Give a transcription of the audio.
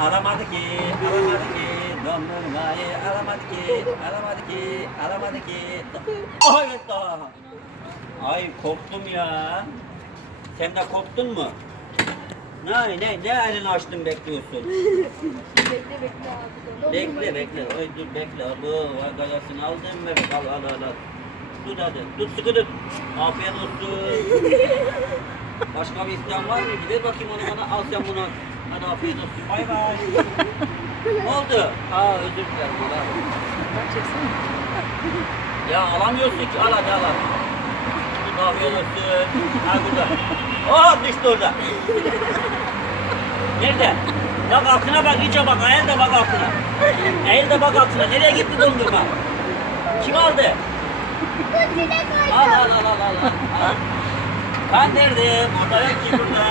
Alamadı ki, alamadı ki, dondurmayı alamadı ki, alamadı ki, alamadı ki. Ay Allah! Ay korktum ya. Sen de korktun mu? Ne ne ne elini açtın bekliyorsun? Bekle bekle abi. Bekle bekle. Oy dur bekle. Bu gagasını aldım bebek. Al al al. al. Tut hadi. Tut sıkı tut. Afiyet olsun. Başka bir isteyen var mıydı? Ver bakayım onu bana. Al sen bunu. Hadi afiyet olsun. Bay bay. ne oldu? Aa özür dilerim. Al. Ya alamıyorsun ki. Al hadi al. Tut afiyet olsun. Ha burada. Oh düştü orada. Nerede? Bak altına bak iyice bak. Eğil de bak altına. Eğil de bak altına. Nereye gitti dondurma? Kim aldı? Al al al al al. al. Ben nerede? Burada yok ki burada.